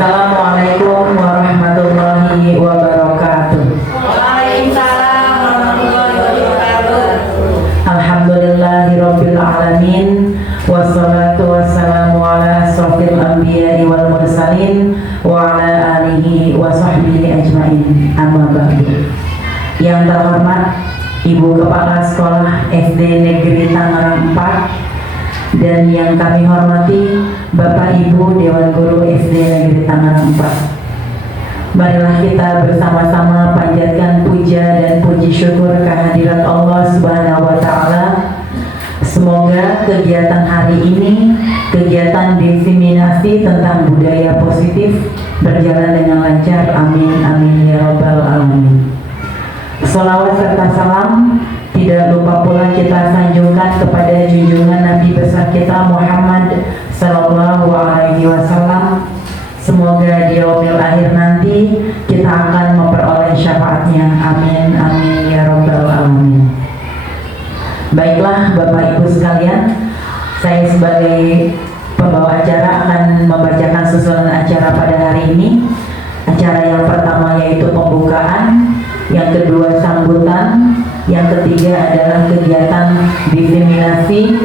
Assalamualaikum warahmatullahi wabarakatuh. Waalaikumsalam warahmatullahi wabarakatuh. Alhamdulillahirabbil alamin wassalatu wassalamu ala asrofil anbiya'i wal mursalin wa ala alihi wa sahbihi ajmain. Amma ba'du. Yang terhormat Ibu Kepala Sekolah SD Negeri Tangerang 4 dan yang kami hormati Bapak Ibu Dewan Guru SD Negeri Tangerang 4. Marilah kita bersama-sama panjatkan puja dan puji syukur kehadirat Allah Subhanahu wa Ta'ala. Semoga kegiatan hari ini, kegiatan diseminasi tentang budaya positif berjalan dengan lancar. Amin amin ya rabbal alamin. Salawat serta salam tidak lupa pula kita sanjungkan kepada junjungan Nabi besar kita Muhammad Sallallahu Alaihi Wasallam. Semoga di yaumil akhir nanti kita akan memperoleh syafaatnya. Amin amin ya rabbal alamin. Baiklah Bapak Ibu sekalian, saya sebagai pembawa acara akan membacakan susunan acara pada hari ini. Acara yang pertama yaitu pembukaan, yang kedua sambutan, yang ketiga adalah kegiatan diseminasi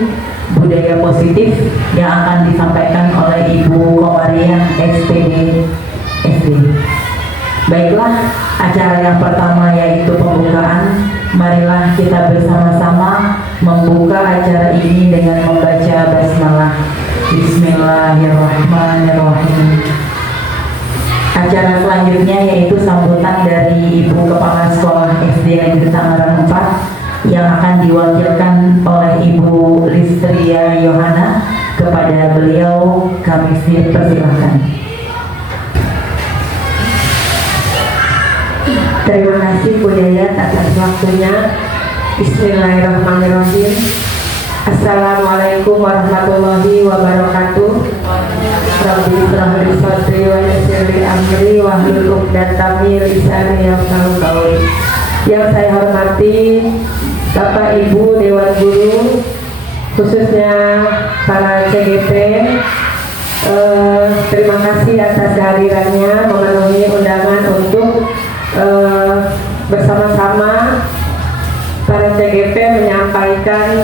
budaya positif yang akan disampaikan oleh Ibu Komariah SPD SD. Baiklah, acara yang pertama yaitu pembukaan. Marilah kita bersama-sama membuka acara ini dengan membaca basmalah. Bismillahirrahmanirrahim. Acara selanjutnya yaitu sambutan dari Ibu Kepala Sekolah SD Negeri Tangerang 4 yang akan diwakilkan oleh Ibu Listria Yohana. Kepada beliau kami persilahkan. Terima kasih Bu Yayat atas waktunya. Bismillahirrahmanirrahim. Assalamualaikum warahmatullahi wabarakatuh. Rabbi shrah li sadri wa yassir li amri wahlul 'uqdatam min lisani yafqahu qawli. Yang saya hormati Bapak Ibu Dewan Guru, khususnya para CGP, terima kasih atas kehadirannya memenuhi undangan untuk bersama-sama para CGP menyampaikan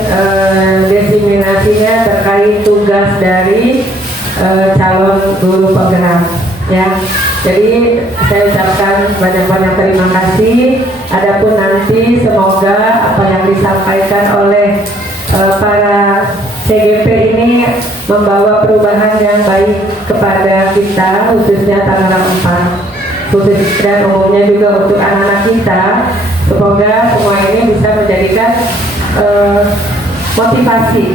diseminasinya terkait tugas dari calon guru penggerak, ya. Jadi saya ucapkan banyak-banyak terima kasih. Adapun nanti semoga apa yang disampaikan oleh para CGP ini membawa perubahan yang baik kepada kita, khususnya Tangerang 4, khusus dan umumnya juga untuk anak-anak kita. Semoga semua ini bisa menjadikan motivasi.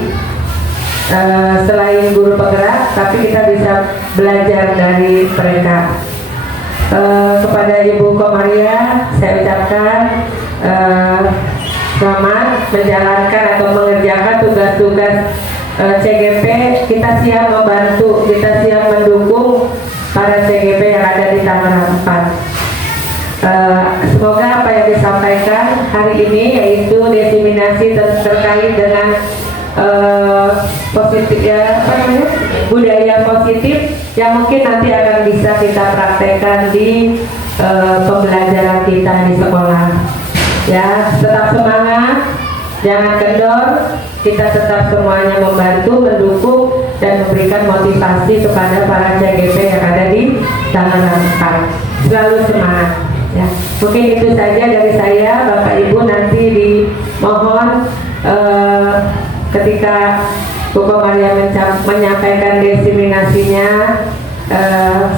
Selain guru penggerak, tapi kita bisa belajar dari mereka. Kepada Ibu Komariah saya ucapkan selamat menjalankan atau mengerjakan tugas-tugas CGP. Kita siap membantu, kita siap mendukung para CGP yang ada di Tangerang 4. Semoga apa yang disampaikan hari ini yaitu diseminasi terkait dengan positif, ya, budaya positif yang mungkin nanti akan bisa kita praktekkan di pembelajaran kita di sekolah. Ya, tetap semangat, jangan kendor, kita tetap semuanya membantu, mendukung dan memberikan motivasi kepada para CGP yang ada di Tangerang 4. Selalu semangat. Ya, mungkin itu saja dari saya. Bapak Ibu nanti dimohon ketika Bu Komariah menyampaikan diseminasinya,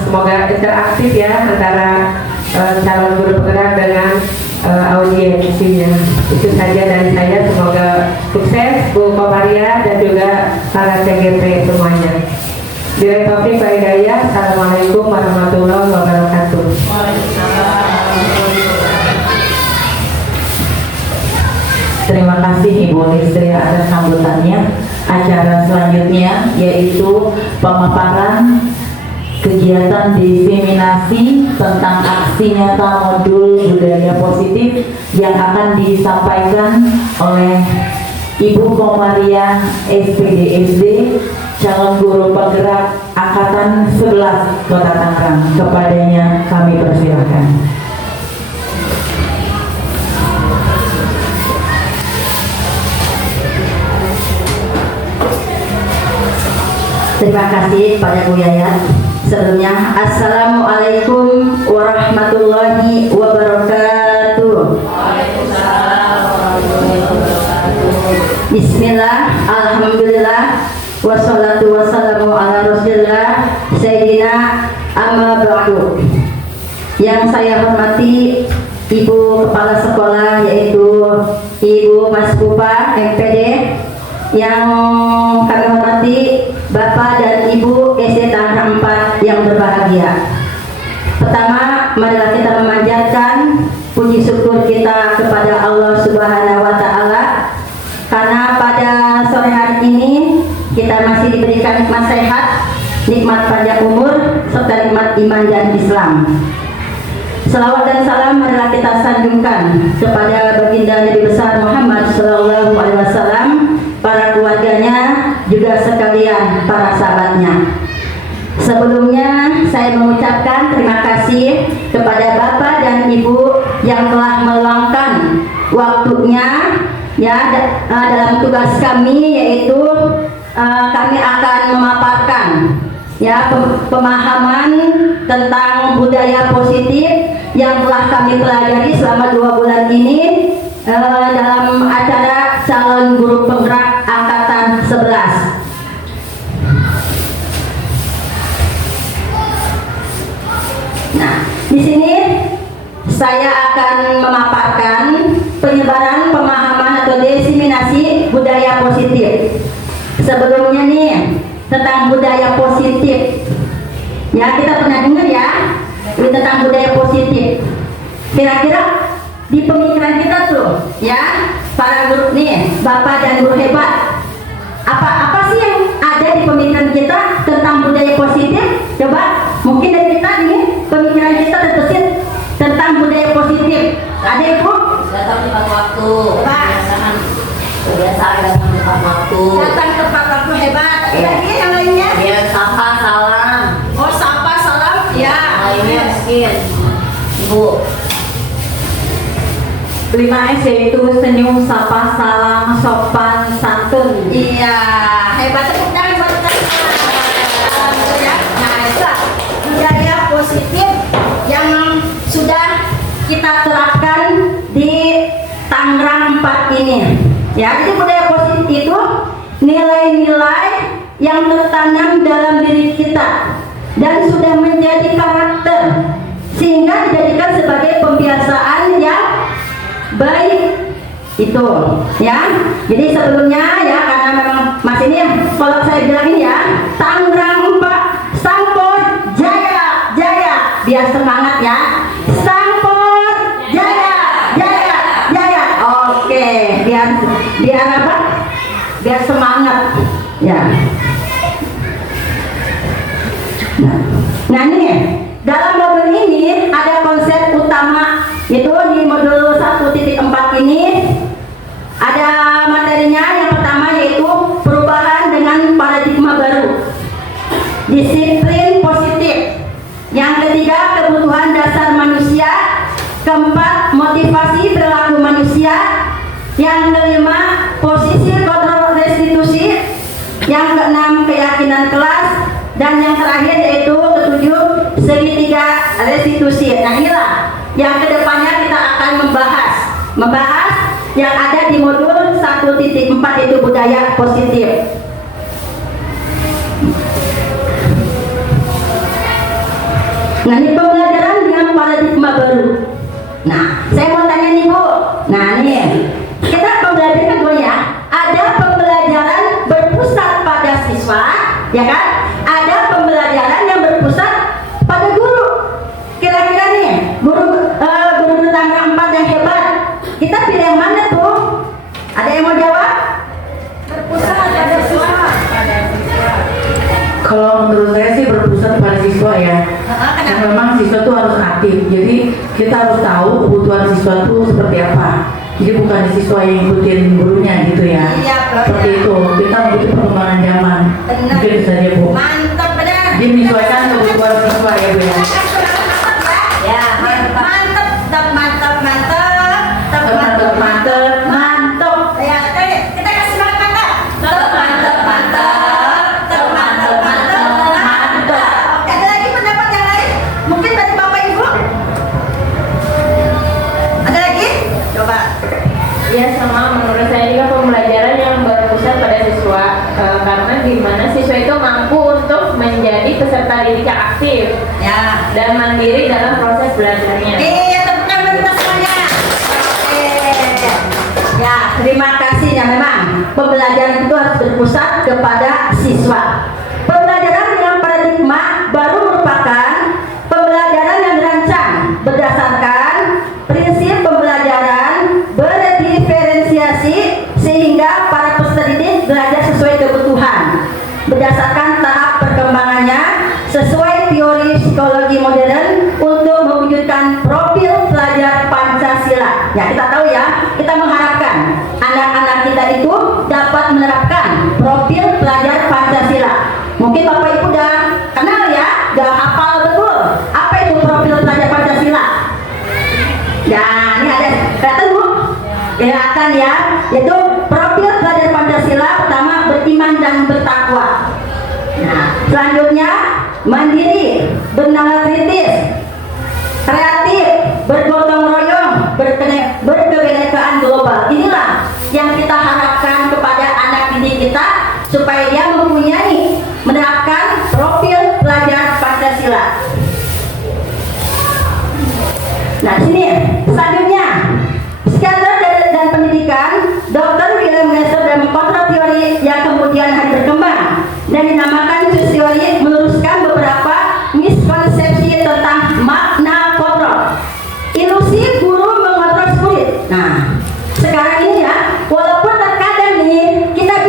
semoga interaktif ya antara calon guru penggerak dengan audiensinya. Itu saja dari saya. Semoga sukses Bu Komariah dan juga para CGP semuanya. Bila taufiq wal hidayah. Assalamualaikum warahmatullahi wabarakatuh. Terima kasih Ibu Listria atas sambutannya. Acara selanjutnya yaitu pemaparan kegiatan diseminasi tentang aksi nyata modul budaya positif yang akan disampaikan oleh Ibu Komariah SPD calon guru penggerak angkatan 11 Kota Tangerang. Kepadanya kami persilahkan. Terima kasih pada Bu Yayat. Sebelumnya, Assalamualaikum warahmatullahi wabarakatuh. Bismillah, Alhamdulillah, wassalatu wassalamu ala Rasulillah, Sayyidina amma ba'du. Yang saya hormati Ibu Kepala Sekolah, yaitu Ibu Mas Pupa MPD. Yang kami hormati Bapak dan Ibu SD Tangerang 4 yang berbahagia. Pertama, marilah kita memanjatkan puji syukur kita kepada Allah Subhanahu wa Ta'ala, karena pada sore hari ini kita masih diberikan nikmat sehat, nikmat panjang umur, serta nikmat iman dan Islam. Selawat dan salam marilah kita sanjungkan kepada baginda Nabi besar Muhammad Sallallahu Alaihi Wasallam, para keluarganya, juga sekalian para sahabatnya. Sebelumnya saya mengucapkan terima kasih kepada Bapak dan Ibu yang telah meluangkan waktunya ya dalam tugas kami, yaitu kami akan memaparkan ya pemahaman tentang budaya positif yang telah kami pelajari selama 2 bulan ini dalam acara calon guru penggerak angkatan 11. Nah, di sini saya akan memaparkan penyebaran pemahaman atau diseminasi budaya positif. Sebelumnya nih, tentang budaya positif. Ya, kita pernah dengar ya, tentang budaya positif. Kira-kira di pemikiran kita tuh, ya, para guru nih, Bapak dan Guru hebat. Apa sih yang ada di pemikiran kita tentang budaya positif? Coba, mungkin dari kita nih, pemikiran kita terbesit tentang budaya positif. Ada Ibu? Datang tepat waktu. Kebiasaan datang tepat waktu. Datang tepat waktu, hebat. Lagi yang lainnya? Ya, sapa salam. Oh, sapa salam. Ya. Lainnya mungkin Ibu. 5S yaitu senyum, sapa, salam, sopan, santun. Iya, hebat. Tepuk tangan buat kita. Ya. Nah, itulah budaya positif yang sudah kita terapkan di Tangerang 4 ini. Ya, jadi budaya positif itu nilai-nilai yang tertanam dalam diri kita dan sudah menjadi karakter, sehingga dijadikan sebagai pembiasaan yang baik itu ya. Jadi sebelumnya ya, karena memang Mas ini ya, kalau saya bilangin ya, Tangerang 4 Sampor Jaya Jaya, biar semangat ya. Sampor Jaya Jaya Jaya. Oke, biar apa? Biar semangat ya. Nah ini dalam modul ini ada konsep utama, yaitu di modul 1.4 ini ada materinya. Yang pertama yaitu perubahan dengan paradigma baru, disiplin positif. Yang ketiga, kebutuhan dasar manusia. Keempat, motivasi perilaku manusia. Yang kelima, posisi kontrol restitusi. Yang keenam, keyakinan kelas. Dan yang terakhir yaitu ketujuh, segitiga restitusi. Nah inilah yang kedepannya kita akan membahas yang ada di modul 1.4, itu budaya positif. Nah ini pembelajaran dengan paradigma baru. Nah saya mau tanya nih Bu. Nah nih kita pembelajaran Bu ya, ada pembelajaran berpusat pada siswa, ya kan? Ada pembelajaran yang berpusat pada guru. Kira-kira nih guru Tangerang 4 yang hebat, kita pilih yang mana tuh? Ada yang mau jawab? Berpusat pada siswa. Kalau menurut saya sih berpusat pada siswa ya. Dan memang siswa itu harus aktif. Jadi kita harus tahu kebutuhan siswa itu seperti apa. Jadi bukan siswa yang ikutin gurunya gitu ya. Iya, seperti itu. Kita mengikuti perkembangan zaman. Benar. Mungkin saja Bu. Mantap, benar. Jadi menyesuaikan kebutuhan siswa mana siswa itu mampu untuk menjadi peserta didik yang aktif Ya. dan mandiri dalam proses belajarnya. Iya, tepuk tangan kita semuanya. Oke. Ya, terima kasih ya. Memang pembelajaran itu harus berpusat kepada siswa. Pembelajaran dengan paradigma baru merupakan pembelajaran yang dirancang berdasarkan prinsip pembelajaran berdiferensiasi sehingga para peserta didik belajar sesuai kebutuhan berdasarkan tahap perkembangannya sesuai teori psikologi modern untuk mewujudkan profil pelajar Pancasila. Ya, kita tahu ya, kita mengharapkan anak-anak kita itu dapat menerapkan profil pelajar Pancasila. Mungkin Bapak Ibu udah kenal ya, udah hafal betul apa itu profil pelajar Pancasila. Ya, ini ada kelihatan Bu? Kelihatan ya, yaitu profil pelajar Pancasila pertama beriman dan bertakwa. Nah, selanjutnya mandiri, bernalar kritis, kreatif, bergotong royong, berkebinekaan global. Inilah yang kita harapkan kepada anak didik kita supaya dia mempunyai menerapkan profil pelajar Pancasila. Nah, sini selanjutnya psikiater dan pendidikan Dr. William Glasser dan mengkontrol teori yang kemudian berkembang dan dinamakan teori meluruskan beberapa miskonsepsi tentang makna kontrol. Ilusi guru mengontrol murid. Nah, sekarang ini ya, walaupun terkadang nih kita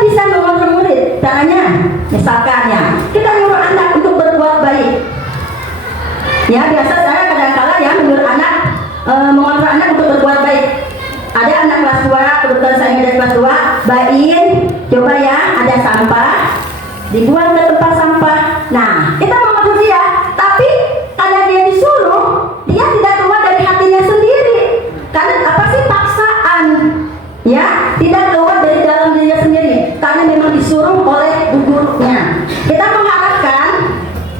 bisa mengontrol murid. Caranya, misalkan ya, kita nyuruh anak untuk berbuat baik. Ya, biasa saya kadang-kala ya menyuruh anak mengontrol anak untuk berbuat baik. Ada anak kelas 2, kebetulan saya dari kelas 2, bayin, coba ya, ada sampah, dibuang ke tempat sampah. Nah, kita mengontrol dia, tapi karena dia disuruh, dia tidak keluar dari hatinya sendiri. Karena apa sih paksaan? Ya, tidak keluar dari dalam dirinya sendiri, karena memang disuruh oleh gurunya. Kita mengharapkan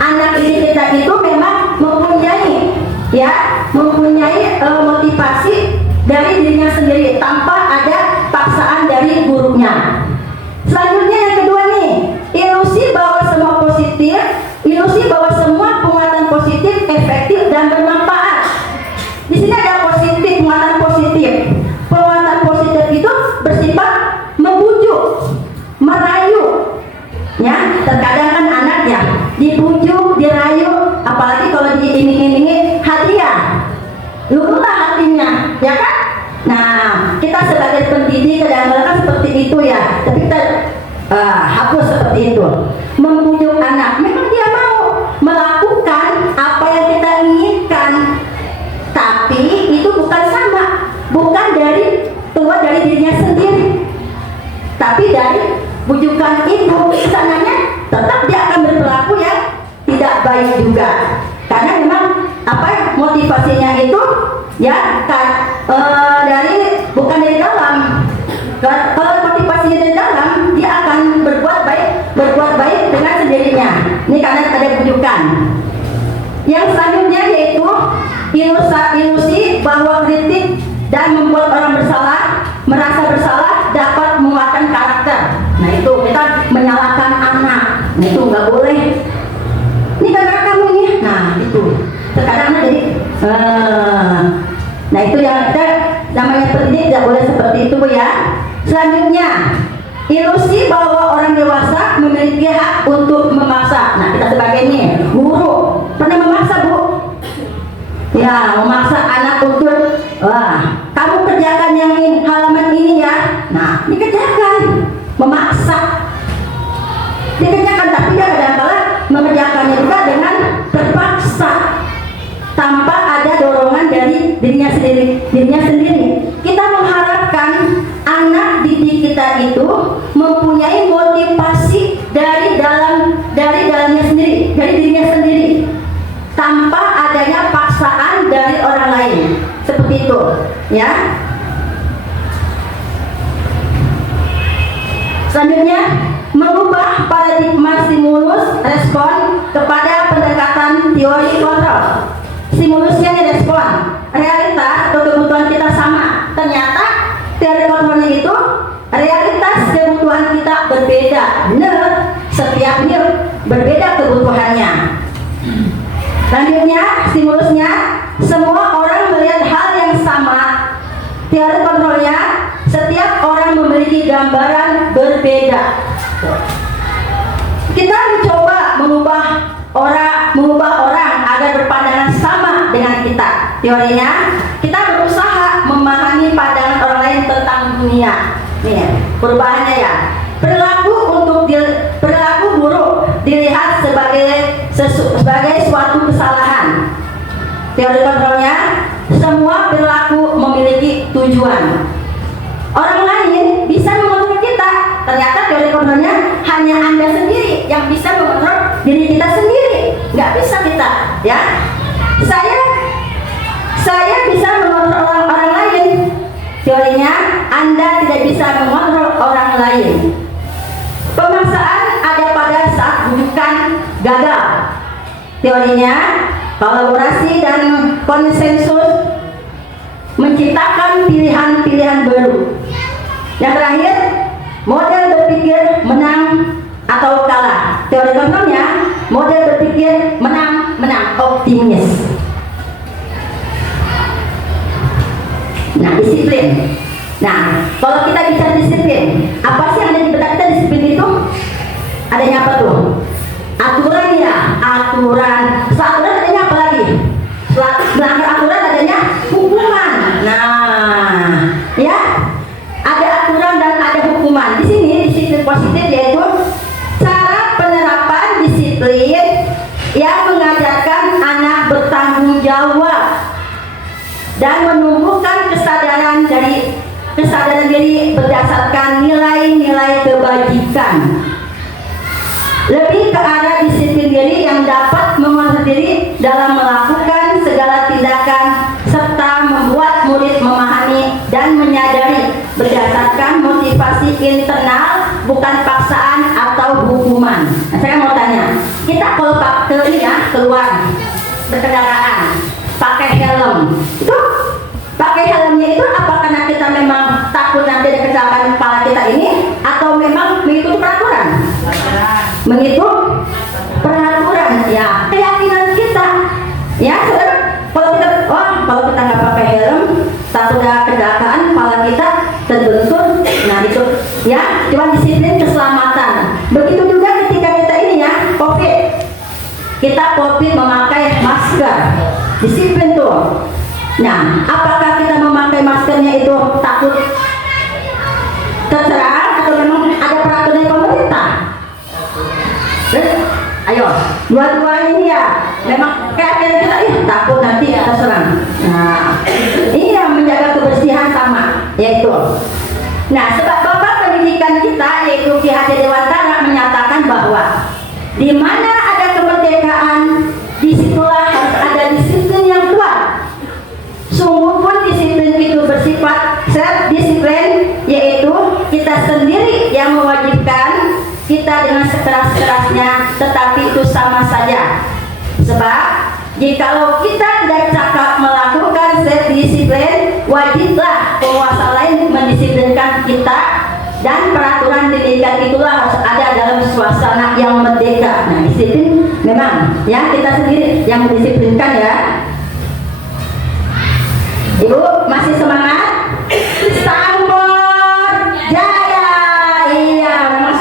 anak didik kita itu memang mempunyai motivasi dari dirinya sendiri tanpa ada paksaan dari gurunya. Selanjutnya yang kedua nih, ilusi bahwa semua positif, ilusi bahwa semua penguatan positif efektif dan bermanfaat. Di sini ada positif, penguatan positif. Penguatan positif itu bersifat membujuk, merayu. Ya, terkadang kan anak ya dibujuk, dirayu, apalagi kalau diiming-imingi hadiah. Luluhlah hatinya, ya kan? Nah, kita sebagai pendidik kadang-kadang seperti itu ya, tapi kita hapus seperti itu. Membujuk anak, memang dia mau melakukan apa yang kita inginkan, tapi itu bukan sama, bukan keluar dari dirinya sendiri, tapi dari bujukan itu. Misalnya tetap dia akan berperilaku yang tidak baik juga, karena memang motivasinya itu ya bukan dari dalam. Kalau motivasinya dari dalam, dia akan berbuat baik dengan sendirinya. Ini karena ada bujukan. Yang selanjutnya yaitu ilusi bahwa kritik dan membuat orang merasa bersalah dapat menguatkan karakter. Nah, itu kita menyalahkan anak. Nah, itu nggak boleh. Ini karena kamu ini. Nah, itu terkadang jadi nah, itu yang kita namanya pendidik tidak boleh seperti itu ya. Selanjutnya, ilusi bahwa orang dewasa memiliki hak untuk memaksa. Nah, kita sebagai ini guru pernah memaksa, Bu? Ya, memaksa anak untuk kamu kerjakan yang halaman ini ya. Nah, dikerjakan, memaksa dikerjakan, tapi dia kadang-kadang mengerjakannya juga dengan terpaksa tanpa ada dorongan dari dirinya sendiri. Kita mengharapkan anak didik kita itu mempunyai motivasi dari dalamnya sendiri, dari dirinya sendiri, tanpa adanya paksaan dari orang lain. Seperti itu, ya. Selanjutnya, mengubah paradigma stimulus respon kepada pendekatan teori kontrol. Stimulusnya direspon, realitas atau kebutuhan kita sama. Ternyata teori kontrolnya itu realitas kebutuhan kita berbeda. berbeda kebutuhannya. Lanjutnya, stimulusnya, semua orang melihat hal yang sama. Teori kontrolnya, setiap orang memiliki gambaran berbeda. Kita mencoba mengubah orang agar berpandangan sama dengan kita. Teorinya, kita berusaha memahami pandangan orang lain tentang dunia. Nih, perubahannya ya. Perilaku buruk dilihat sebagai suatu kesalahan. Teori kontrolnya, semua perilaku memiliki tujuan. Orang lain bisa mengontrol kita. Ternyata teori kontrolnya hanya Anda sendiri yang bisa mengontrol diri kita sendiri. Nggak bisa kita, ya. Saya bisa mengontrol orang lain. Teorinya, Anda tidak bisa mengontrol orang lain. Pemaksaan ada pada saat bukan gagal. Teorinya, kolaborasi dan konsensus menciptakan pilihan-pilihan baru. Yang terakhir, model berpikir menang atau kalah. Teori kontrolnya, model berpikir menang, optimis. Nah, disiplin. Nah, kalau kita bicara disiplin, apa sih yang ada di benak kita? Disiplin itu adanya apa tuh? Aturan ya, aturan. Setelah aturan adanya apa lagi? Setelah melanggar aturan adanya hukuman. Nah, ya, ada aturan dan ada hukuman. Di sini disiplin positif yaitu cara penerapan disiplin yang mengajarkan anak bertanggung jawab dan menumbuhkan kesadaran diri berdasarkan nilai-nilai kebajikan. Lebih ke arah disiplin diri yang dapat mengontrol diri dalam melakukan segala tindakan serta membuat murid memahami dan menyadari berdasarkan motivasi internal, bukan paksaan atau hukuman. Nah, saya mau tanya, kita kalau keluar berkendaraan pakai helm, itu pakai helmnya itu apa karena kita memang takut nanti ada kecelakaan kepala kita ini, atau memang mengikuti peraturan? Mengikuti peraturan, ya, keyakinan kita, ya. Saudara, kalau kita nggak pakai helm, takut ada kecelakaan kepala kita terbentur, nah itu, ya, cuma disiplin keselamatan. Begitu juga ketika kita ini ya, kita COVID memakai masker, disiplin tuh. Nah, apakah kita memakai maskernya itu takut terserang atau memang ada peraturan dari pemerintah? Ayo, dua-duanya ini ya, memang kayak kita takut nanti terserang. Nah, ini yang menjaga kebersihan sama, yaitu. Nah, sebab Bapak pendidikan kita yaitu Ki Hajar Dewantara menyatakan bahwa di mana ada kemerdekaan, disitulah harus ada disiplin yang kuat. Sungguh pun disiplin itu bersifat self-disiplin, yaitu kita sendiri yang mewajibkan kita dengan sekeras-kerasnya, tetapi itu sama saja. Sebab jikalau kita tidak cakap melakukan self-disiplin, wajiblah penguasa lain mendisiplinkan kita, dan peraturan demikian itulah harus ada dalam suasana yang merdeka. Nah, disiplin memang ya kita sendiri yang mendisiplinkan ya. Ibu masih semangat? Sambor Jaya. Iya, memang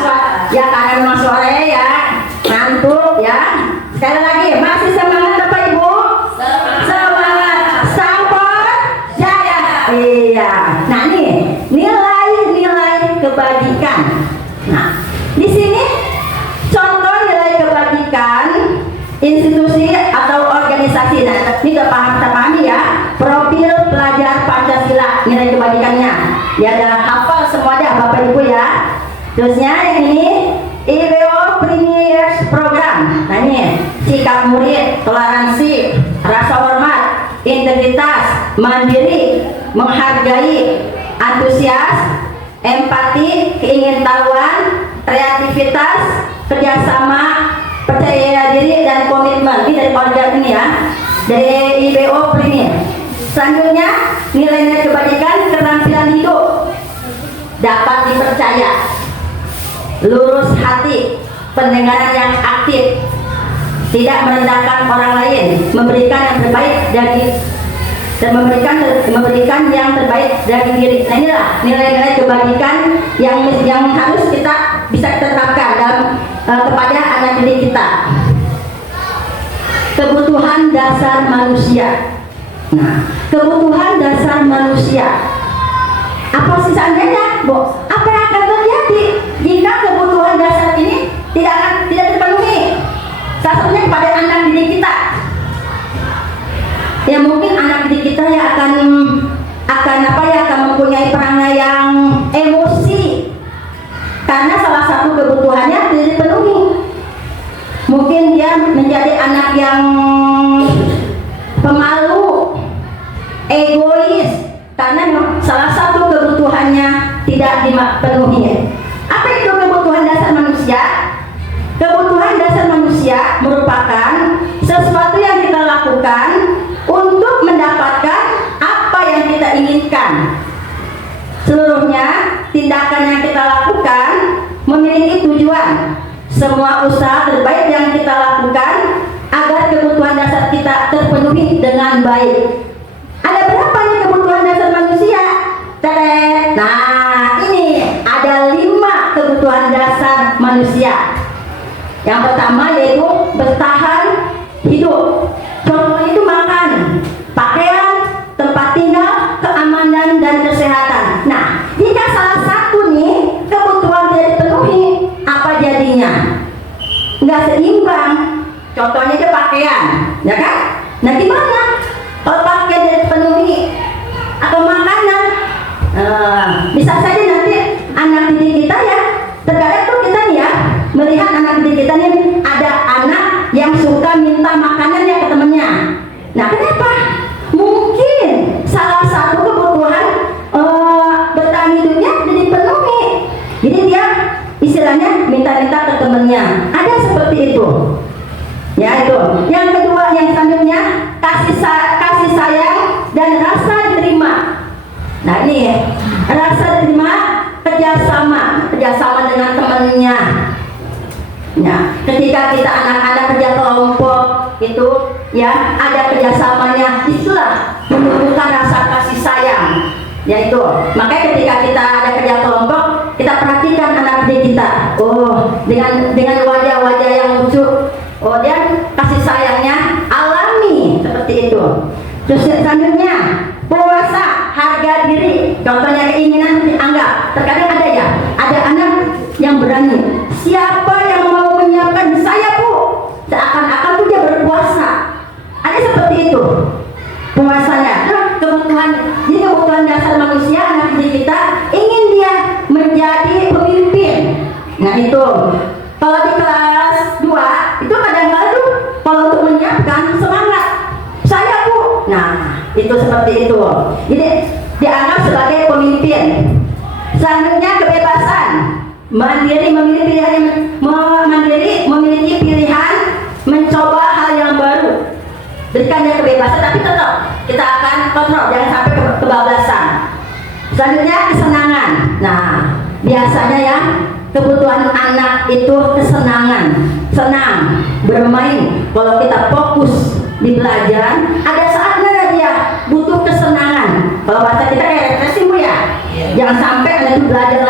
ya karena memang sore ya, ngantuk ya. Sekali lagi, masih semangat Bapak Ibu? Semangat. Sambor Jaya. Iya. Nah, nih nilai-nilai kebajikan. Nah, di sini contoh nilai kebajikan institusi atau organisasi. Nah, ini udah kita pahami ya. Profil pelajar Pancasila, nilai kebajikannya. Ya udah hafal semua dah Bapak Ibu ya. Terusnya yang ini IBO Premier Program. Nah ini sikap murid, toleransi, rasa hormat, integritas, mandiri, menghargai, antusias, empati, keingintahuan, kreativitas, kerjasama, percaya diri dan komitmen. Ini dari program ini ya, dari IBO Premier. Selanjutnya nilai-nilai kebajikan, keterampilan hidup, dapat dipercaya, lurus hati, pendengaran yang aktif, tidak merendahkan orang lain, memberikan yang terbaik dan memberikan yang terbaik dari diri. Nah, inilah nilai-nilai kebajikan yang harus kita bisa terapkan dalam kepada anak didik kita. Kebutuhan dasar manusia. Nah, kebutuhan dasar manusia. Apa sih seandainya, Bu? Apa yang akan terjadi jika kebutuhan dasar ini tidak terpenuhi? Salah satunya kepada anak didik kita. Ya mungkin anak didik kita yang akan mempunyai perangai yang emosi karena salah satu kebutuhannya tidak dipenuhi. Mungkin dia menjadi anak yang pemalu, egois karena salah satu kebutuhannya tidak dipenuhi. Apa itu kebutuhan dasar manusia? Kebutuhan dasar manusia merupakan sesuatu yang kita lakukan untuk mendapatkan apa yang kita inginkan. Seluruhnya tindakan yang kita lakukan memiliki tujuan. Semua usaha terbaik yang kita lakukan agar kebutuhan dasar kita terpenuhi dengan baik. Ada berapa nih kebutuhan dasar manusia? Nah, ini ada 5 kebutuhan dasar manusia. Yang pertama yaitu bertahan hidup. Contohnya itu makan, pakaian, tempat tinggal, keamanan dan kesehatan. Nah, jika salah satu nih kebutuhan tidak dipenuhi, apa jadinya? Nggak seimbang. Contohnya itu pakaian, ya kan? Nah, gimana kalau pakaian tidak dipenuhi atau makanan? Bisa saja nanti anak didik kita ya, terkadang tuh kita nih ya melihat anak didik kita nih, ada anak yang suka minta makanannya ke temennya. Nah, kenapa? Mungkin salah satu kebutuhan bertahan hidupnya tidak dipenuhi. Jadi dia istilahnya minta-minta ke temennya. Ada seperti itu. Ya itu. Yang kedua, yang selanjutnya kasih sayang dan rasa diterima. Nah ini rasa diterima, kerjasama dengan temannya. Nah, ketika kita anak-anak kerja kelompok itu ya ada kerjasamanya, itulah menumbuhkan rasa kasih sayang. Yaitu makanya ketika kita ada kerja kelompok, kita perhatikan anak didik kita. Oh, dengan wajah-wajah yang lucu. Oh, dia kasih sayangnya alami seperti itu. Terus selanjutnya puasa harga diri. Contohnya keinginan dianggap. Terkadang ada ya, ada anak yang berani. Siapa yang mau menyiapkan saya, Bu? Seakan-akan tuh dia berpuasa. Ada seperti itu puasanya. Nah, kebutuhan dasar manusia anak didik kita ingin dia menjadi pemimpin. Nah itu kalau di kelas 2 itu kadang-kadang tuh kalau untuk menyiapkan semangat saya, Bu. Nah itu seperti itu. Jadi dianggap sebagai pemimpin. Selanjutnya kebebasan, memiliki pilihan mencoba hal yang baru. Berikan dia kebebasan, tapi tetap kita akan kontrol, jangan sampai kebablasan. Selanjutnya kesenangan. Nah, biasanya ya kebutuhan anak itu kesenangan, senang bermain. Kalau kita fokus di belajar, ada saatnya dia butuh kesenangan. Kalau bahasa kita kayak refreshing, Bu ya. Jangan sampai anak itu belajar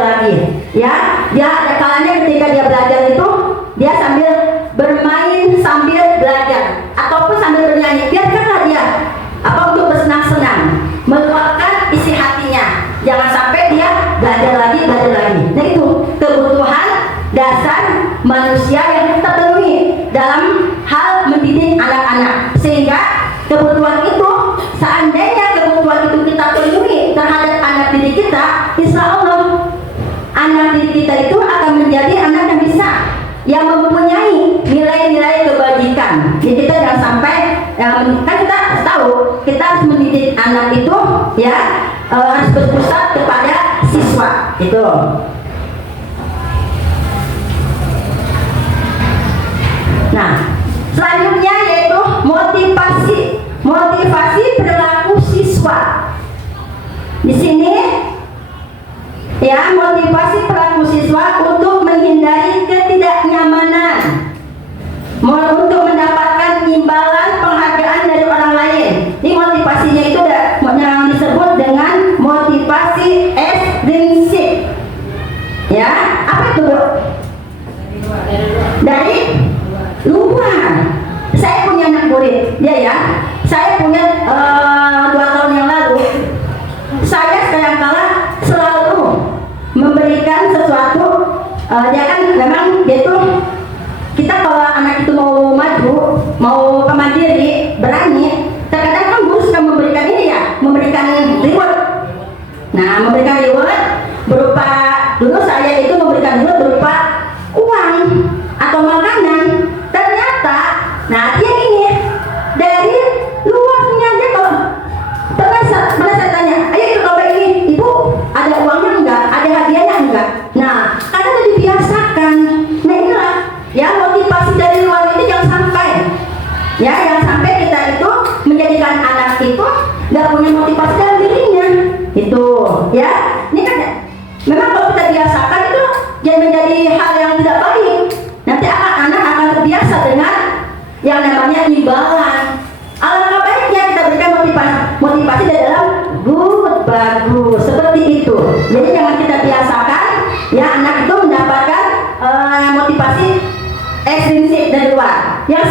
lagi, ya. Dia ada kalanya ketika dia belajar itu dia sambil bermain sambil belajar ataupun sambil bernyanyi. Biarkanlah dia untuk bersenang-senang, meluapkan isi hatinya. Jangan sampai dia belajar lagi. Nah itu kebutuhan dasar manusia yang terpenuhi dalam hal mendidik anak-anak. Sehingga kebutuhan itu, seandainya kebutuhan itu kita penuhi terhadap anak didik kita, insya Allah anak didik kita itu akan menjadi anak yang bisa, yang mempunyai nilai-nilai kebajikan. Jadi kita jangan sampai kan kita tahu kita harus mendidik anak itu ya harus berpusat kepada siswa itu. Nah, selanjutnya yaitu motivasi perilaku siswa. Di sini ya motivasi perilaku siswa untuk menghindari luar. Saya punya anak murid, dia ya. Saya punya 2 tahun yang lalu. Saya kadang-kala selalu memberikan sesuatu. Dia kan memang dia tuh, kita kalau anak itu mau maju, mau mandiri, berani, terkadang kan guru suka memberikan ini ya, memberikan reward. Nah, memberikan reward berupa, dulu saya itu memberikan reward berupa uang atau makanan. Ternyata, nah dia ini dari luarnya dia kok pernah saya tanya, ayo ikut lomba ini, ibu ada uangnya enggak, ada hadiahnya enggak? Nah, karena udah dibiasakan. Nah inilah ya motivasi dari luar ini, jangan sampai ya, jangan sampai kita itu menjadikan anak itu nggak punya motivasi dalam dirinya itu ya. Ini kan memang kalau kita biasakan itu jadi menjadi hal yang tidak baik. Nanti anak akan terbiasa dengan yang namanya imbalan. Alangkah baiknya kita berikan motivasi dari dalam good, bagus, seperti itu. Jadi jangan kita biasakan ya anak itu mendapatkan motivasi ekstrinsik dari luar. Yang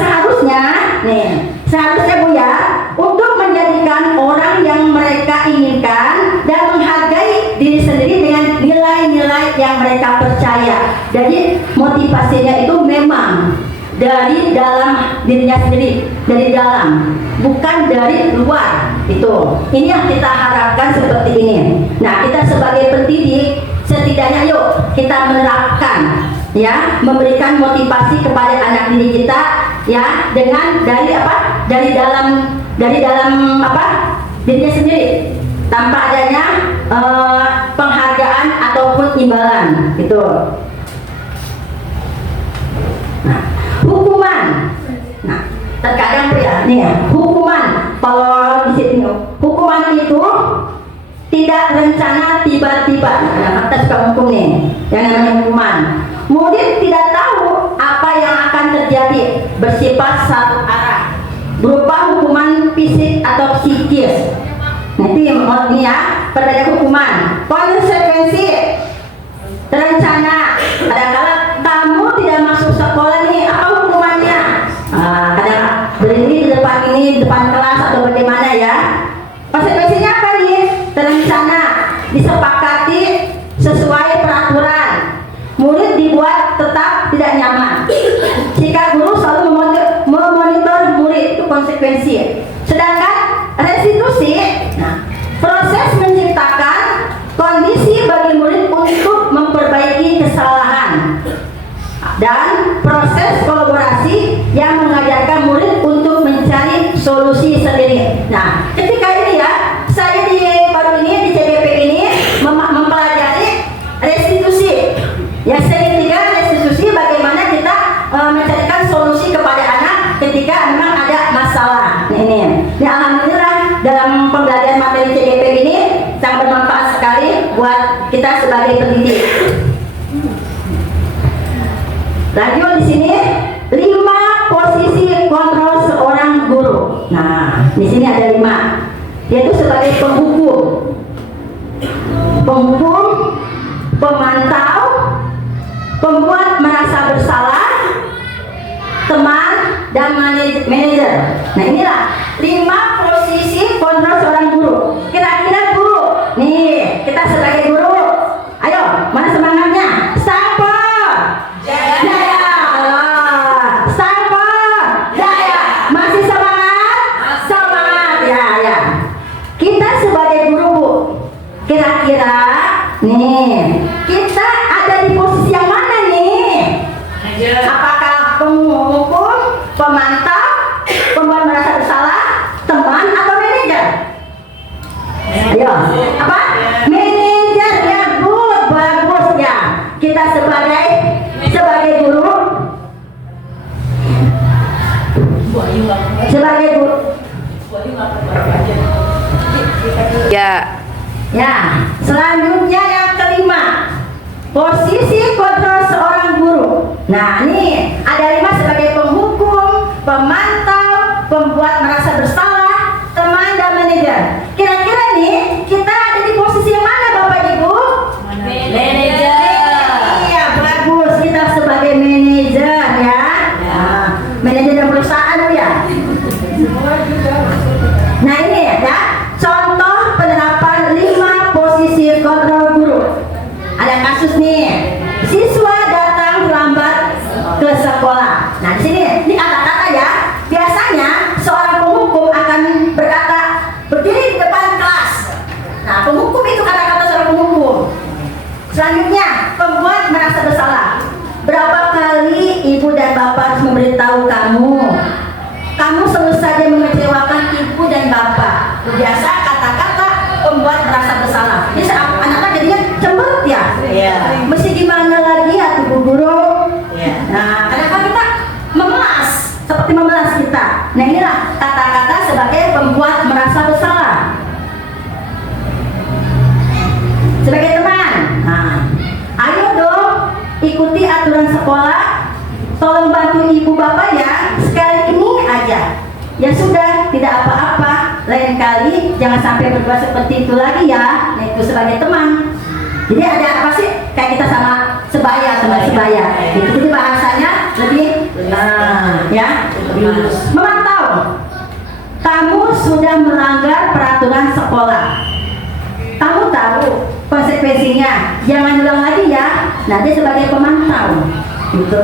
seharusnya Bu ya, untuk menjadikan orang yang mereka inginkan dan menghargai diri sendiri dengan nilai-nilai yang mereka percaya. Jadi motivasinya itu memang dari dalam dirinya sendiri, dari dalam, bukan dari luar. Itu ini yang kita harapkan seperti ini. Nah, kita sebagai pendidik setidaknya yuk kita menerapkan ya, memberikan motivasi kepada anak didik kita ya, dengan dari apa, dari dalam apa, dirinya sendiri, tanpa adanya penghargaan ataupun imbalan gitu. Nah, hukuman. Nah, terkadang ya, nih ya, hukuman. Kalau di sini hukuman itu tidak rencana tiba-tiba. Nah, kita suka hukum nih, yang namanya hukuman. Murid tidak tahu apa yang akan terjadi, bersifat satu arah, berupa hukuman fisik atau psikis. Nanti ini ya, perbedaan hukuman. Konsekuensi terencana. Kadang-kadang kamu tidak masuk sekolah nih, apa hukumannya? Kadang berdiri di depan kelas atau bagaimana ya? Konsekuensinya apa nih? Terencana, disepakati sesuai peraturan. Murid dibuat tetap tidak nyaman. Jika guru selalu memonitor murid, itu konsekuensi. Sedangkan restitusi, nah, proses menciptakan kondisi bagi murid untuk memperbaiki kesalahan dan proses kolaborasi yang mengajarkan murid untuk mencari solusi sendiri. Nah, ketika ini ya, saya baru ini di CGP ini mempelajari restitusi. Ya, segitiga restitusi, bagaimana kita mencarikan solusi kepada anak ketika memang ada masalah. Ini alhamdulillah dalam pembelajaran materi CGP ini sangat bermanfaat sekali buat kita sebagai pendidik. Lanjut di sini 5 posisi kontrol seorang guru. Nah, di sini ada 5, yaitu sebagai penghukum, pemantau, pembuat merasa bersalah, teman, dan manajer. Nah, inilah 5 posisi kontrol seorang guru. Kira-kira guru, nih kita sebagai guru, ayo mana semangatnya? Kira-kira nih kita ada di posisi yang mana nih? Apakah penghukum, pemantau, pembuat merasa bersalah, teman, atau manajer? Ayo, apa? Manajer ya, good, bagus ya. Kita sebagai guru, ya, selanjutnya yang kelima, posisi kontrol seorang guru. Nah, ini ada 5 sebagai penghukum, pemantau, pembuat merasa bersalah, teman, dan manajer. Kira-kira nih kita ada di posisi yang mana, Bapak Ibu? Manajer. Iya, bagus, kita sebagai manajer ya. Nah, sekolah. Nah, di sini ini kata-kata ya. Biasanya seorang penghukum akan berkata berdiri di depan kelas. Nah, penghukum itu kata-kata seorang penghukum. Selanjutnya, pembuat merasa bersalah. Berapa kali ibu dan bapak harus memberitahu kamu? Kamu selalu saja mengecewakan ibu dan bapak. Biasa kata-kata pembuat merasa bersalah. Jadi anak-anak jadinya cemberut ya. Mesti gimana lagi ya Bu Guru? Nah, kadang-kadang kita memelas, seperti memelas kita. Nah, inilah kata-kata sebagai pembuat merasa bersalah. Sebagai teman, nah, ayo dong ikuti aturan sekolah. Tolong bantu ibu bapak ya. Sekali ini aja. Ya sudah, tidak apa-apa. Lain kali jangan sampai berbuat seperti itu lagi ya. Nah, itu sebagai teman. Jadi ada apa sih? Kayak kita sama sebaya, teman sebaya. Itu jadi bahasanya lebih ya. Memantau. Kamu sudah melanggar peraturan sekolah. Kamu tahu konsekuensinya. Jangan ulang lagi ya. Nah, dia sebagai pemantau. Gitu.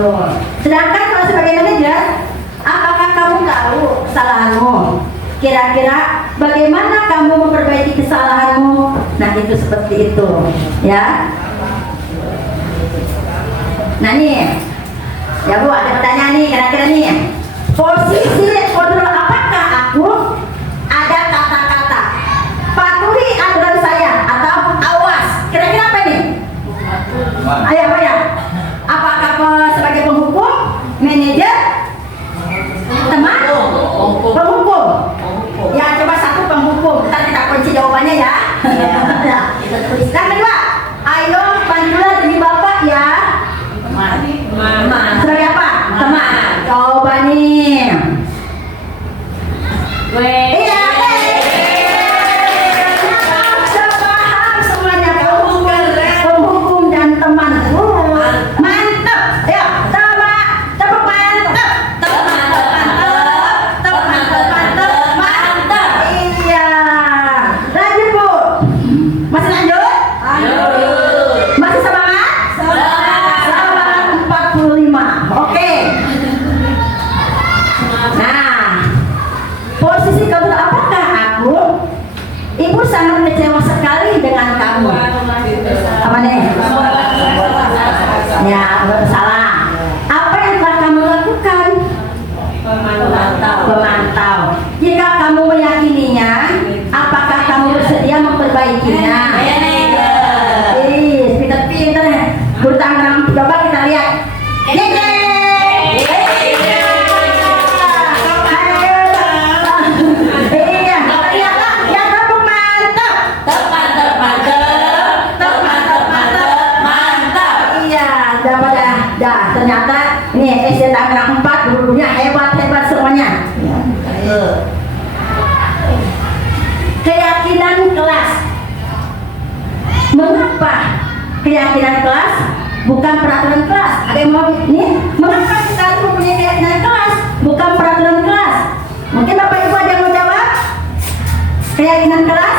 Sedangkan kalau sebagai manajer, apakah kamu tahu kesalahanmu? Kira-kira bagaimana kamu memperbaiki kesalahanmu? Nah, itu seperti itu, ya. Nah nih, ya Bu, ada pertanyaan nih, kira-kira nih. Posisi kontrol apakah aku? Ada kata-kata patuhi aturan saya atau awas. Kira-kira apa nih? Ayo, apa ya? Apakah sebagai penghukum, manajer, teman, penghukum? Ya, coba satu penghukum. Ntar kita kunci jawabannya ya. Yang kedua, ayo bantulah demi bapak ya. Teman. Sebagai apa? Teman. Coba nih. Iya. Sudah paham semuanya penghukum dan teman. Mantap. Ya, sama. Tepuk mantap. Mantap. Iya. Lanjut Bu. Masih lanjut? Masih semangat? Semangat 45. Oke. Nah, posisi kamu apakah aku? Ibu sangat kecewa sekali dengan kamu. Apa nih? Ya, bersalah. Apa yang telah kamu lakukan? Pemantau. Jika kamu meyakininya, apakah kamu bersedia memperbaikinya? Pinter-pinter. Bertanggung. Coba kita lihat. Ternyata ini SD Tangerang 4 dulunya hebat-hebat semuanya. Keyakinan kelas. Mengapa keyakinan kelas bukan peraturan kelas? Ada yang mau ini? Mengapa kita harus mempunyai keyakinan kelas bukan peraturan kelas? Mungkin Bapak Ibu ada yang mau jawab? Keyakinan kelas?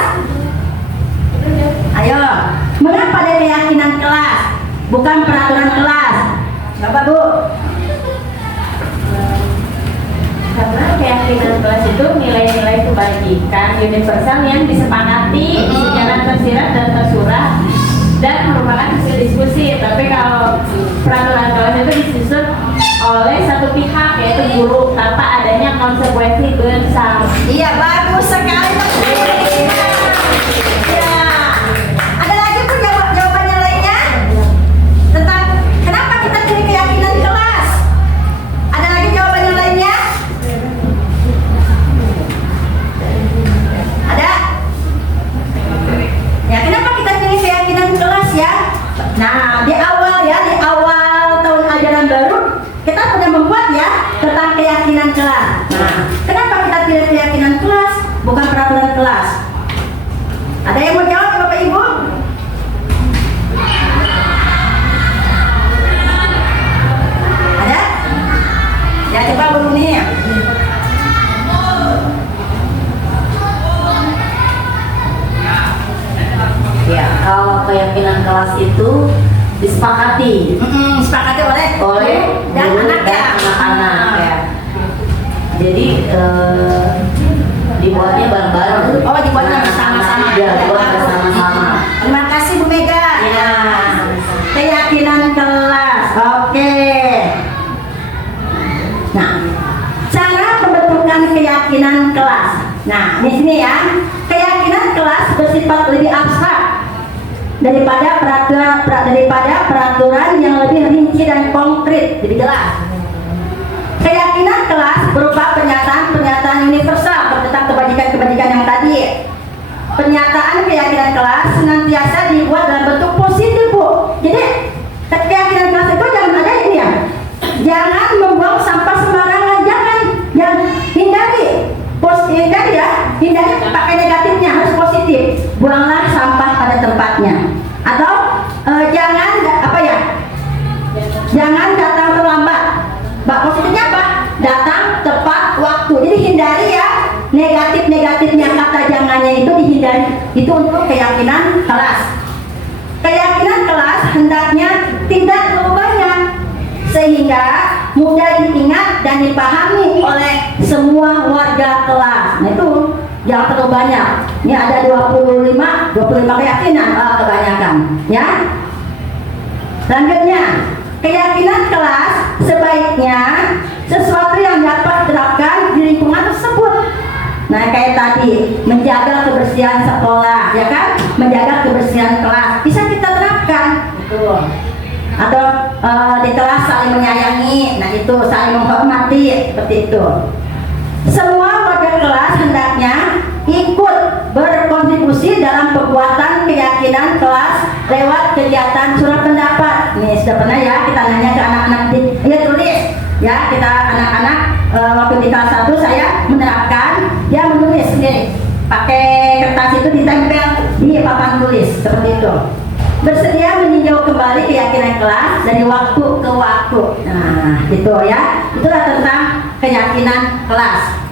Ayo, mengapa ada keyakinan kelas bukan peraturan kelas? Coba Bu. Karena keyakinan kelas itu nilai-nilai kebajikan universal yang disepakati secara tersirat dan tersurat dan merupakan hasil diskusi. Tapi kalau peraturan kelas itu disusun oleh satu pihak, yaitu guru, tanpa adanya konsekuensi bersama. Iya, bagus sekali. Ya. Ada lagi Bu jawabannya lainnya? Tentang kenapa kita pilih keyakinan kelas? Ada lagi jawaban yang lainnya? Ada? Ya, kenapa kita pilih keyakinan kelas ya? Nah, di awal tahun ajaran baru kita sudah membuat ya tentang keyakinan kelas. Nah, kenapa kita pilih keyakinan kelas bukan peraturan kelas? Ada yang mau jawab Bapak Ibu? Ada? Ya, coba Bu nih. Ya, kalau keyakinan kelas itu disepakati Disepakati oleh oleh dan guru anak ya. dan Nah, cara pembentukan keyakinan kelas. Nah, di sini ya, keyakinan kelas bersifat lebih abstrak daripada peraturan yang lebih rinci dan konkret, lebih jelas. Keyakinan kelas berupa pernyataan universal tentang kebajikan yang tadi. Pernyataan keyakinan kelas senantiasa dibuat dalam bentuk positif, Bu. Jadi keyakinan kelas itu jangan ada ini ya. Jangan membuang sampah sembarangan, jangan hindari pakai negatifnya, harus positif. Buanglah sampah pada tempatnya. Atau jangan datang terlambat. Maksudnya apa? Datang tepat waktu. Jadi hindari ya negatifnya kata jangannya itu dihindari. Itu untuk keyakinan kelas. Keyakinan kelas hendaknya tidak terlalu banyak sehingga mudah diingat dan dipahami oleh semua warga kelas. Nah itu jangan terlalu banyak. Ini ada 25 keyakinan, kebanyakan ya. Selanjutnya, keyakinan kelas sebaiknya sesuatu yang dapat diterapkan di lingkungan tersebut. Nah kayak tadi menjaga kebersihan sekolah, ya kan? Menjaga kebersihan kelas bisa kita terapkan. Betul. Atau di kelas saling menyayangi, nah itu saling menghormati, seperti itu. Semua warga kelas hendaknya ikut berkontribusi dalam pembuatan keyakinan kelas lewat kegiatan surat pendapat. Nih sudah pernah ya kita nanya ke anak-anak ya tulis ya, kita anak-anak waktu di kelas 1 saya menerapkan dia menulis sendiri pakai kertas itu ditempel di papan tulis seperti itu. Bersedia meninjau kembali keyakinan kelas dari waktu ke waktu. Nah gitu ya, itulah tentang keyakinan kelas.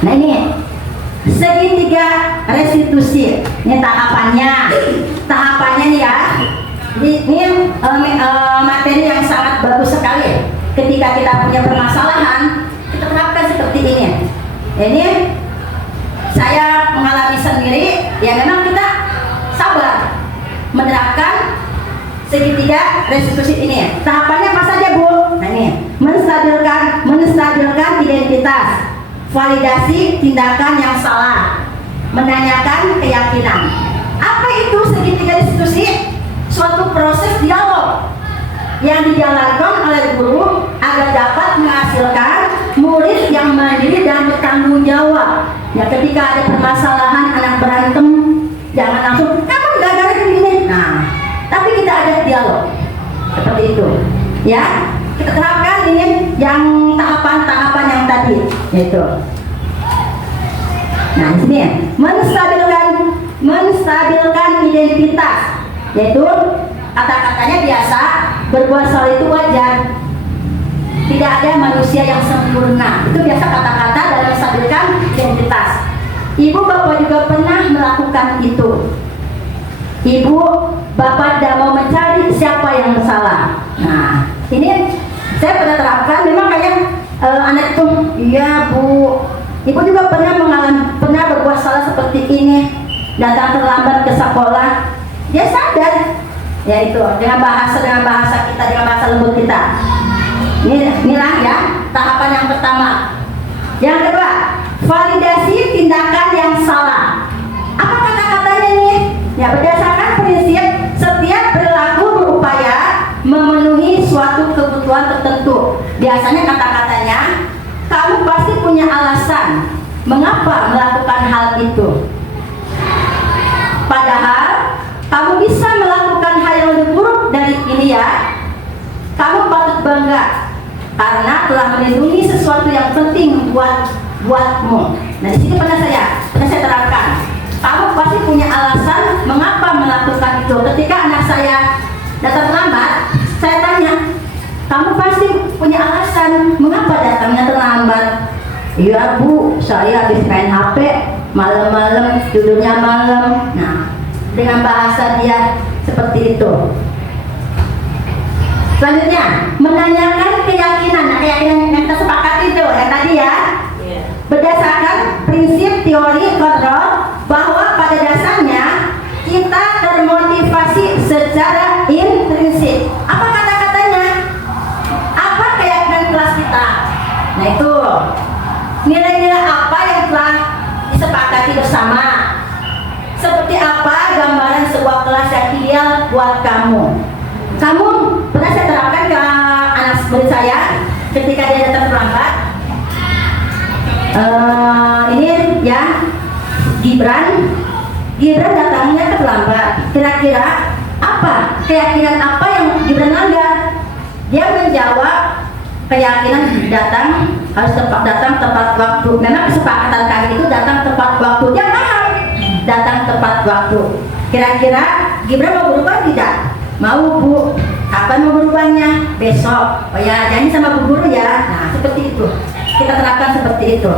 Nah ini segitiga restitusi, ini tahapannya nih ya. Ini materi yang sangat bagus sekali. Ketika kita punya permasalahan, kita terapkan seperti ini. Ini saya mengalami sendiri, ya memang kita sabar menerapkan segitiga restitusi ini. Tahapannya apa saja, Bu? Nah ini, menstabilkan identitas, validasi tindakan yang salah, menanyakan keyakinan. Apa itu segitiga restitusi? Suatu proses dialog yang dijalankan oleh guru agar dapat menghasilkan murid yang mandiri dan bertanggung jawab. Ya ketika ada permasalahan anak berantem, jangan langsung kamu gara-gara gini. Nah, tapi kita ada dialog seperti itu. Ya, kita terapkan ini yang tahapan-tahapan yang tadi, yaitu. Nah, di sini menstabilkan identitas, yaitu kata-katanya biasa, berbuat salah itu wajar. Tidak ada manusia yang sempurna. Itu biasa kata-kata dalam menstabilkan identitas. Ibu bapak juga pernah melakukan itu. Ibu bapak tidak mau mencari siapa yang bersalah. Nah, ini saya pernah terapkan. Memang kayak anak itu, iya Bu. Ibu juga pernah berbuat salah seperti ini. Datang terlambat ke sekolah. Dia sadar. Ya itu dengan bahasa kita, dengan bahasa lembut kita. Inilah ya tahapan yang pertama. Yang kedua, validasi tindakan yang salah. Apa kata-katanya ini? Ya berdasarkan prinsip setiap perilaku berupaya memenuhi suatu kebutuhan tertentu. Biasanya kata-katanya, kamu pasti punya alasan mengapa melakukan hal itu. Padahal kamu bisa melakukan hal yang lebih buruk dari ini ya. Kamu patut bangga karena telah melindungi sesuatu yang penting buatmu. Nah di sini pernah saya terapkan. Kamu pasti punya alasan mengapa melakukan itu. Ketika anak saya datang terlambat, saya tanya, kamu pasti punya alasan mengapa datangnya terlambat. Iya Bu, saya habis main HP malam-malam, tidurnya malam. Nah, dengan bahasa dia seperti itu. Selanjutnya, menanyakan keyakinan. Nah, keyakinan yang kita sepakati itu yang tadi ya. Berdasarkan prinsip teori kontrol bahwa pada dasarnya kita termotivasi secara intrinsik. Apa kata-katanya? Apa keyakinan kelas kita? Nah itu nilai-nilai apa yang telah disepakati bersama? Seperti apa gambaran sebuah kelas yang ideal buat kamu? Kamu pernah saya terapkan ke anak murid saya ketika dia datang terlambat. Ini ya Gibran datangnya terlambat. Kira-kira apa? Keyakinan apa yang Gibran langgar? Dia menjawab keyakinan datang harus datang tepat waktu. Memang kesepakatan kami itu datang tepat waktu. Dia paham datang tepat waktu. Kira-kira Gibran mau berubah tidak? Mau Bu. Kapan mau berubahnya? Besok. Oh ya, janji sama Bu Guru ya. Nah seperti itu. Kita terapkan seperti itu.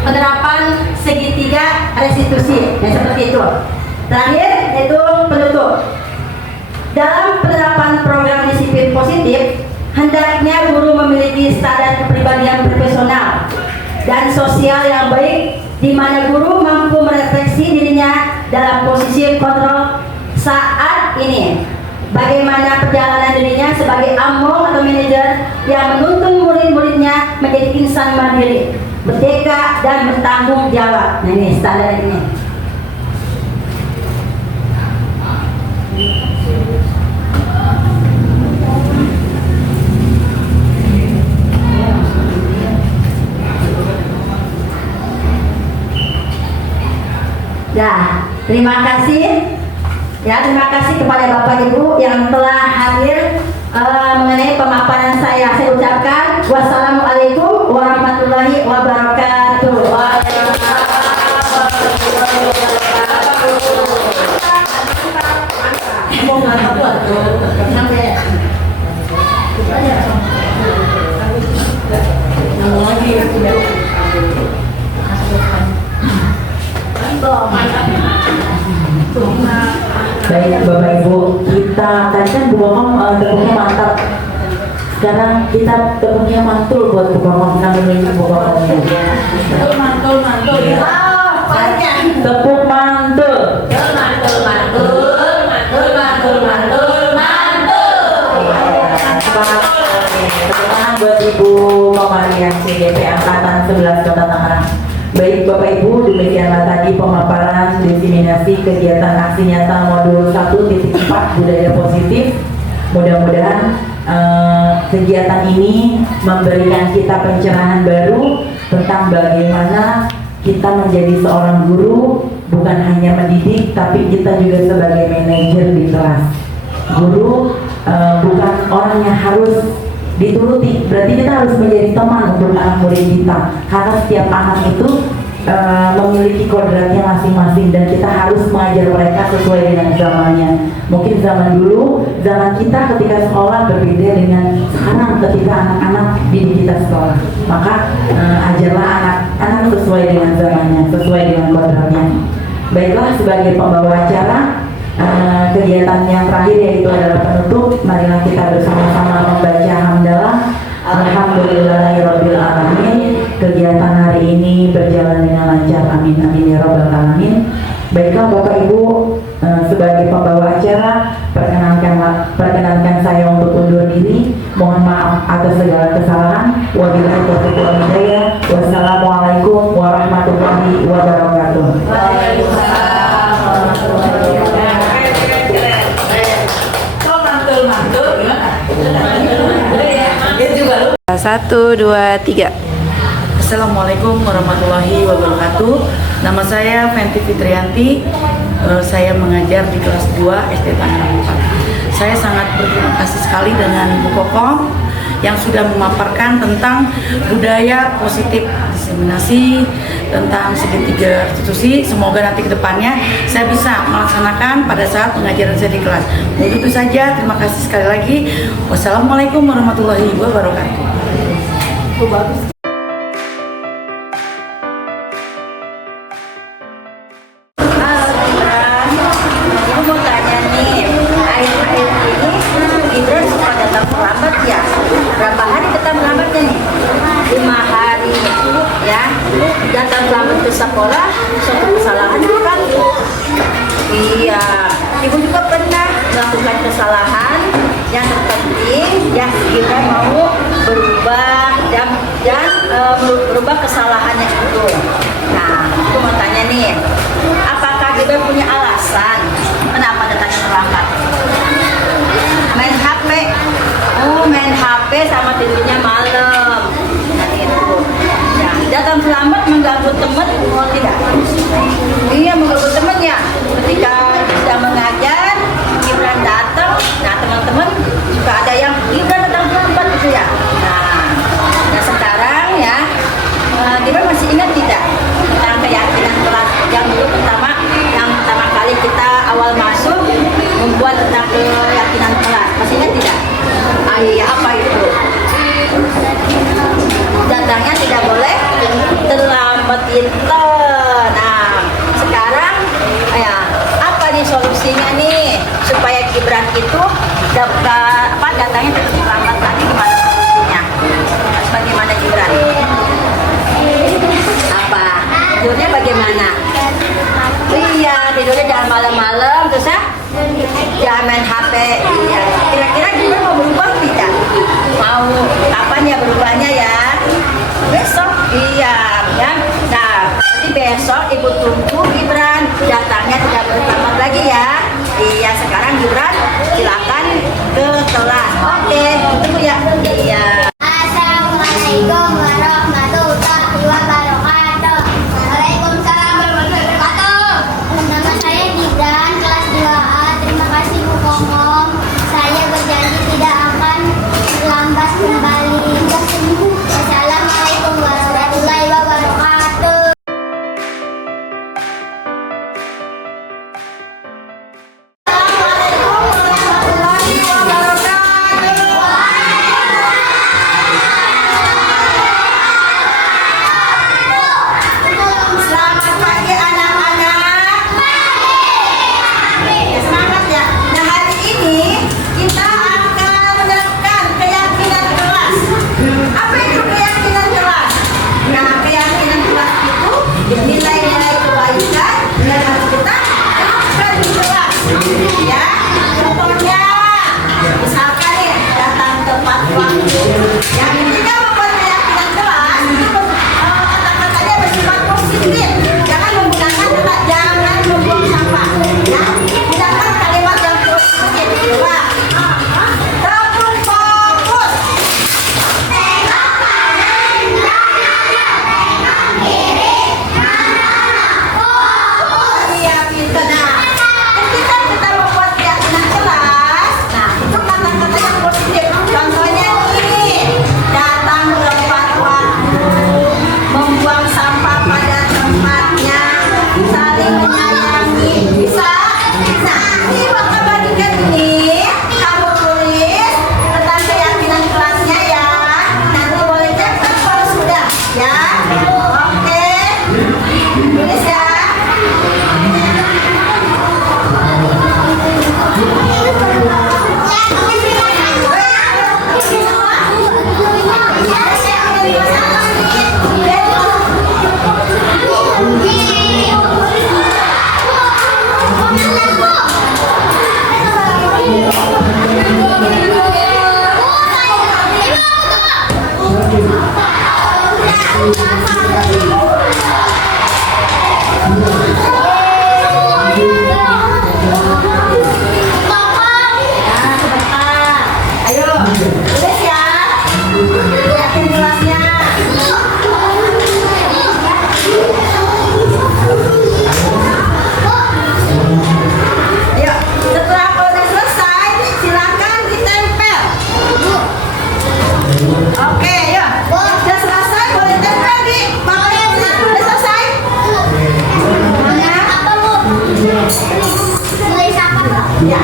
penerapan segitiga restitusi, yang seperti itu. Terakhir yaitu penutup. Dalam penerapan program disiplin positif, hendaknya guru memiliki standar kepribadian profesional dan sosial yang baik, di mana guru mampu merefleksi dirinya dalam posisi kontrol saat ini. Bagaimana perjalanan dirinya sebagai among atau manajer yang menuntun murid-muridnya menjadi insan mandiri, merdeka dan bertanggung jawab. Nah, ini standar ini. Nah, terima kasih. Ya, terima kasih kepada Bapak Ibu yang telah hadir mengenai pemaparan saya. Saya ucapkan wassalamualaikum warahmatullahi wabarakatuh. Baik Bapak Ibu, kita tadi kan Bu Kokom tepuknya mantap. Sekarang kita tepuknya mantul buat Bu Kokom, namanya Bu Kokom. Mantul ya. Tepuk mantul. Tepuk tangan buat Ibu Komarian CDP Angkatan 11 Kota Tangerang. Baik Bapak Ibu, demikianlah tadi pemaparan diseminasi kegiatan aksi nyata modul 1.4 budaya positif. Mudah-mudahan kegiatan ini memberikan kita pencerahan baru tentang bagaimana kita menjadi seorang guru, bukan hanya mendidik, tapi kita juga sebagai manajer di kelas. Guru bukan orang yang harus dituruti, berarti kita harus menjadi teman untuk anak murid kita, karena setiap anak itu memiliki kodratnya masing-masing dan kita harus mengajar mereka sesuai dengan zamannya. Mungkin zaman dulu, zaman kita ketika sekolah berbeda dengan sekarang ketika anak-anak didik kita sekolah. Maka ajarlah anak-anak sesuai dengan zamannya, sesuai dengan kodratnya. Baiklah, sebagai pembawa acara kegiatan yang terakhir yaitu adalah penutup, marilah kita bersama-sama membaca hamdalah. Alhamdulillahirabbil alamin. Kegiatan hari ini berjalan dengan lancar, amin amin ya rabbal alamin. Baiklah Bapak Ibu, sebagai pembawa acara perkenankan saya untuk undur diri. Mohon maaf atas segala kesalahan. Wabillahi taufiq wal hidayah. Wassalamualaikum warahmatullahi wabarakatuh. Satu, dua, tiga. Assalamualaikum warahmatullahi wabarakatuh. Nama saya Fenty Fitrianti. Saya mengajar di kelas 2 SD Tangerang 4. Saya sangat berterima kasih sekali dengan Bu Kokom yang sudah memaparkan tentang budaya positif, diseminasi tentang segitiga restitusi. Semoga nanti ke depannya saya bisa melaksanakan pada saat pengajaran saya di kelas. Untuk itu saja, terima kasih sekali lagi. Wassalamualaikum warahmatullahi wabarakatuh. Berapa hari kita melambatnya nih? 5 hari ya. Datang lambat ke sekolah, suatu kesalahan kan? Iya, ibu juga pernah melakukan kesalahan. Yang terpenting ya kita mau berubah dan berubah kesalahannya itu. Nah, aku mau tanya nih, apakah kita punya alasan kenapa datangnya terlambat? Main HP. Oh, main HP sama tidurnya malam. Nah, itu. Ya, datang terlambat mengganggu teman, oh tidak? Iya, mengganggu teman ya. Ketika sudah mengajar, Gibran datang, nah teman-teman juga ada yang Gibran datang terlambat gitu ya. Nah sekarang ya, Gibran masih ingat tidak tentang keyakinan kelas yang dulu yang pertama kali kita awal masuk membuat tentang keyakinan kelas, masih ingat tidak? Iya, apa itu? Datangnya tidak boleh terlambat Rahmat kita. Nah, sekarang ya apa nih solusinya nih supaya Gibran itu dapat datangnya terus diangkat lagi, gimana solusinya? Bagaimana Gibran? Apa? Tidurnya bagaimana? Iya, tidurnya jangan malam-malam terus ya. Jangan main HP. Iya. Kira-kira Gibran mau berubah tidak? Mau. Kapan ya berubahnya ya? Besok. Iya, ya. Nah, nanti besok Ibu tunggu Gibran datangnya tidak berlambat lagi ya. Iya, sekarang Gibran silakan ke kelas. Oke, tunggu ya. Iya. Assalamualaikum warahmatullahi wabarakatuh. Waalaikumsalam warahmatullahi wabarakatuh. Nama saya Gibran, kelas 2A. Terima kasih Bu Komom. Saya berjanji tidak akan terlambat kembali. Assalamualaikum warahmatullahi wabarakatuh. Selamat pagi anak-anak. Semangat ya. Nah, hari ini kita akan menerapkan keyakinan kelas. Apa itu keyakinan kelas? Nah, keyakinan kelas itu nilai-nilai kebaikan yang harus kita terapkan di kelas. Ya, contohnya misalkan nih datang tepat waktu. Yang ketika membuat keyakinan kelas itu kata-katanya bersifat positif. Jangan menggunakan kata jangan membuang sampah. Ya, gunakan kalimat yang positif. Dua, tepuk fokus. Tengok kanan, tengok kiri, iya pintar. Nah, ketika kita membuat keyakinan kelas, nah itu kata-kata yang positif. Contohnya ini, datang tepat waktu, membuang sampah pada tempatnya, saling menyayangi. Bisa? Nah, ini bakal bagikan ini, kamu tulis tentang keyakinan kelasnya ya. Nanti boleh cetak kalau sudah, ya. Oke, tulis ya. Ayo, tulis ya. Yakin kelasnya. Ayo, setelah udah selesai, silakan ditempel. Oke, ayo. Udah selesai, boleh tempel di pakai. Udah selesai? Mana? Apa Bu? Tulis apa Bu? Ya.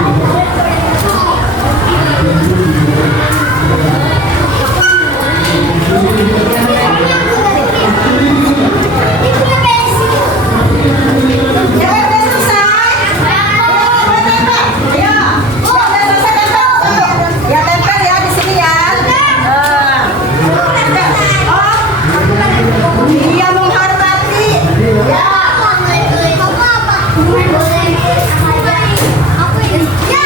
Ya, udah selesai. Boleh tempel. Ayo. Udah selesai tempel. Ya, tempel ya di sini ya. Tempel. Oh. Dia menghormati. Ya. Apa? Boleh. Apa ya? Ya.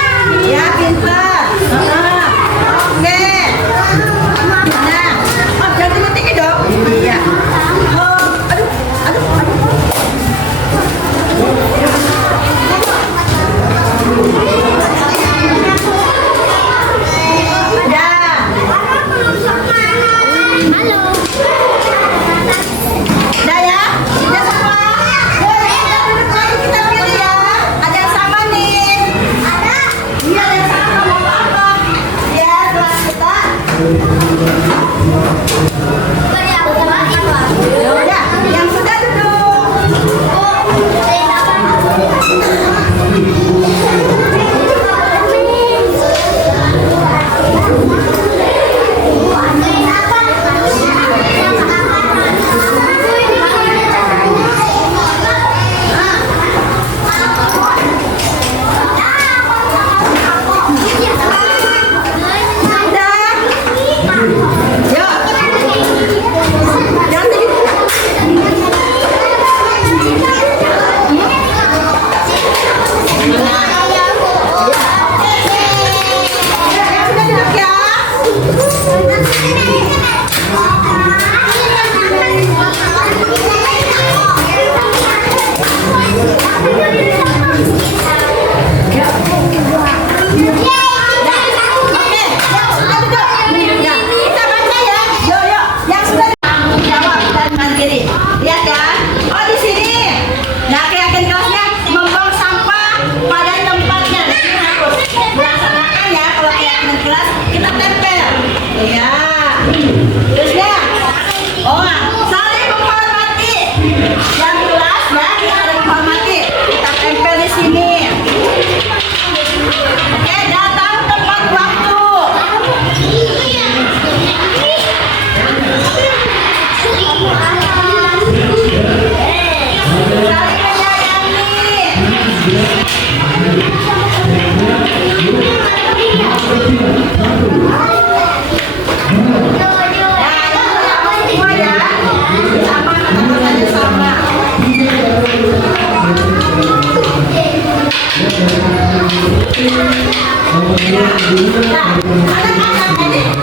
Ya kan? Oh di sini. Nah kegiatan kelasnya membuang sampah pada tempatnya. Nah, ini harus melaksanakan ya kalau kegiatan kelas kita tempel. Ya. Terusnya, oh saling menghormati. Yang kelas ya kita saling menghormati. Kita tempel di sini. Oke, datang tepat waktu.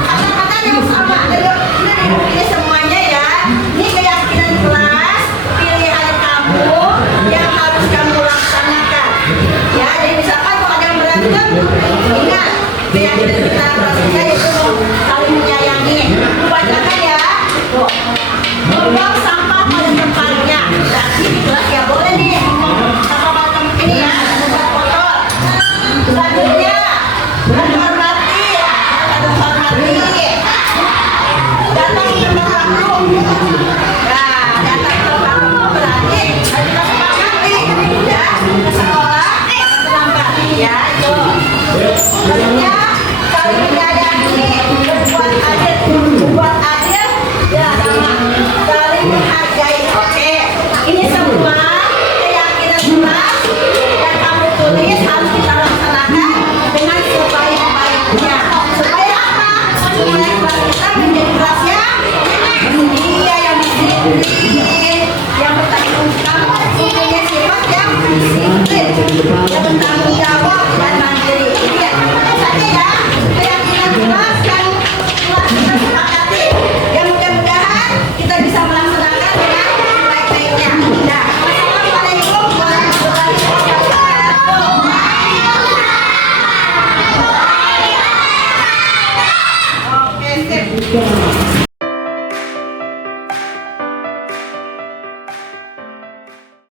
Kata-kata yang sama. Ini semuanya ya. Ini keyakinan kelas, pilihan kamu yang harus kamu laksanakan. Ya, jadi misalkan kalau ada yang berantem, ingat keyakinan kita kelasnya itu saling menyayangi. Bacakan ya. Tuh. Membuang sampah pada tempatnya. Berarti di kelas ya boleh nih membuang sampah pada tempat ini ya. Tempat kotor. Selanjutnya menghormati, datang tepat waktu. Nah, datang tepat waktu berarti harus semangat ya ke sekolah terlambat ya itu. Selanjutnya saling menyayangi, berbuat adil ya sama saling menghargai. Oke, ini